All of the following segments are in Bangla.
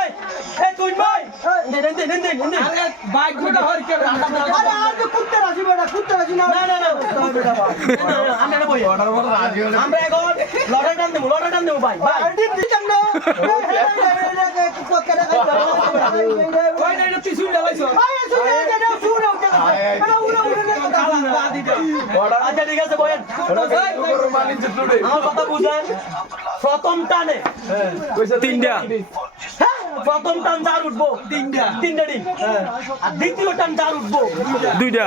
এই এই তুই ভাই দেন আরে বাইক গুলো হরকে আরে আর তো কুত্তে রাজি বেটা কুত্তে রাজি না না বেটা ভাই আমরা না বই অর্ডার মতো রাজি হলে আমরা এখন লড়াই টান দেব ভাই ভাই দিতাম না কই না এটা তুই শুনে লাইছো আরে শুনে এটা শুনে উঠে মানে উড়ে কথা অর্ডার আচ্ছা ঠিক আছে বলেন আমার কথা বুঝেন প্রথম টানে তিনটা প্রথম টান যার উঠবো তিনটা ডিম আর দ্বিতীয় টান যার উঠবো দুইটা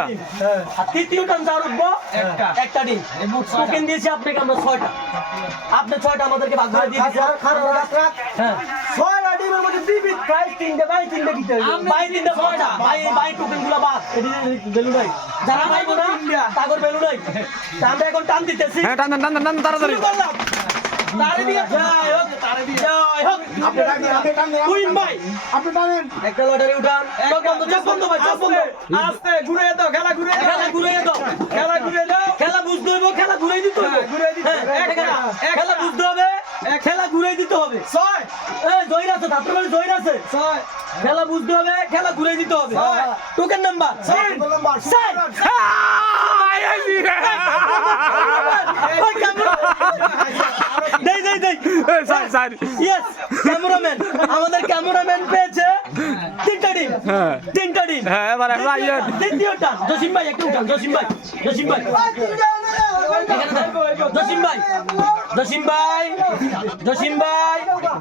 আর তৃতীয় টান যার উঠবো একটা ডিম টোকেন দিয়েছি আপনাকে আমরা 6টা আপনি 6টা আমাদেরকে ভাগ করে দিয়ে দিয়েছেন হ্যাঁ 6টা ডিমের মধ্যে বিবিধ প্রাইস তিনটা বাই তিনটা দিতে হবে বাই তিনটা 6টা বাই টোকেনগুলো বাদ এদিকে বেলু নাই যারা বাই না তাগর বেলু নাই তা আমরা এখন টান দিতেছি হ্যাঁ টান তাড়াতাড়ি শুরু করলাম তারে দিয়ে জয় হোক আপনি টান কুইন ভাই আপনি টানেন একটা লটারি উঠান চোখ বন্ধ ভাই চোখ বন্ধ আস্তে ঘুরে দাও খেলা ঘুরে দাও খেলা বুঝতে হবে খেলা ঘুরে দিতে হবে খেলা বুঝতে হবে খেলা ঘুরে দিতে হবে 6 এই জয়রা আছে ছাত্র মানে জয়রা আছে 6 খেলা বুঝতে হবে খেলা ঘুরে দিতে হবে token number sir yes cameraman আমাদের ক্যামেরাম্যান পেয়েছে তিনটা ডিম হ্যাঁ এবার রাইট দ্বিতীয় টান জসিম ভাই একটু উঠান জসিম ভাই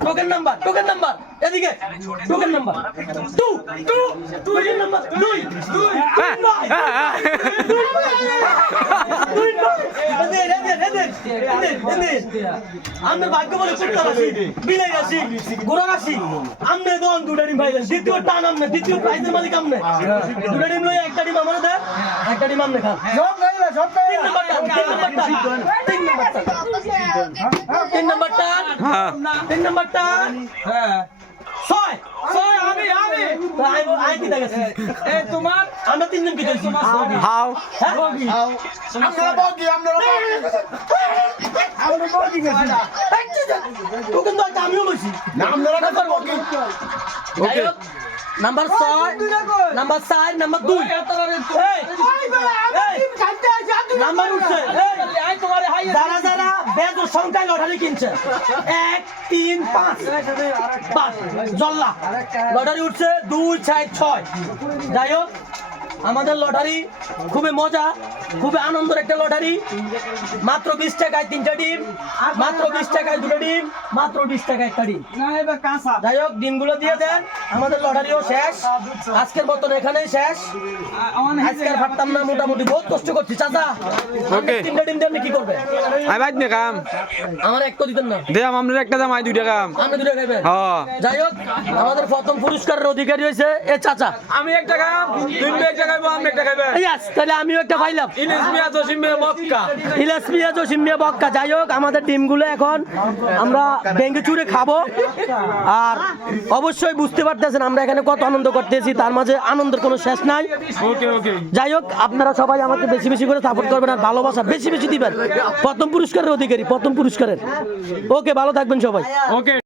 টোকেন নাম্বার এদিকে টোকেন নাম্বার 2 টোকেন নাম্বার 2 আমরা ভাগ্য বলে কুত্তা রাশি বিলাই রাশি গোড়া রাশি আমরা দন দুটা ডিম ভাই দ্বিতীয় টান আমরা দ্বিতীয় প্রাইজের মালিক আমরা দুটা ডিম লই একটা ডিম আমাদের দেন একটা ডিম আমরা খান সব তিন নাম্বার টান হ্যাঁ 6 আমি আই কি দেখেছি এই তোমার আমরা তিনজন কি দেখছি হাও টোকেন তো একটা আমিও লইছি okay number 6 number 4 number 2 number উঠছে যারা যারা বেদ সংখ্যায় লটারি কিনছে 1 3 5 জল্লা লটারি উঠছে 2 4 6 যাই হোক আমাদের লটারি খুবই মজা খুবই আনন্দের একটা লটারি মাত্র 20 টাকায় 3টা ডিম মাত্র 20 টাকায় 2টা ডিম মাত্র 20 টাকায় একটা ডিম না এবার কাঁচা যাই হোক ডিমগুলো দিয়ে দেন আমাদের লটারিও শেষ আজকের মতন এখানেই শেষ আজকে আর ভাবতাম না মোটামুটি বহুত কষ্ট করছি চাচা ওকে 3টা ডিম দিয়ে আপনি কি করবেন আই বাইদ নে কাম আমার এক তো দিতেন না দে আমরা একটা দাম আই 2 টাকা আপনি 2টা খাইবেন হ্যাঁ যাই হোক আমাদের প্রথম পুরস্কারের অধিকারী হয়েছে এ চাচা আমি একটা খাম তুমি একটা খাইবো আমি একটা খাইবে ইয়াস তাহলে আমিও একটা পাইলাম ইলিশ মিয়া জসিম মিয়া মক্কা ইলাসমিয়া জসিমিয়া বক্কা যাই হোক আমাদের ডিমগুলো এখন আমরা ভেঙে চুরে খাবো আর অবশ্যই বুঝতে পারতেছেন আমরা এখানে কত আনন্দ করতেছি তার মাঝে আনন্দের কোনো শেষ নাই ওকে যাই হোক আপনারা সবাই আমাকে বেশি বেশি করে সাপোর্ট করবেন আর ভালোবাসা বেশি বেশি দিবেন প্রথম পুরস্কারের অধিকারী প্রথম পুরস্কারের ওকে ভালো থাকবেন সবাই ওকে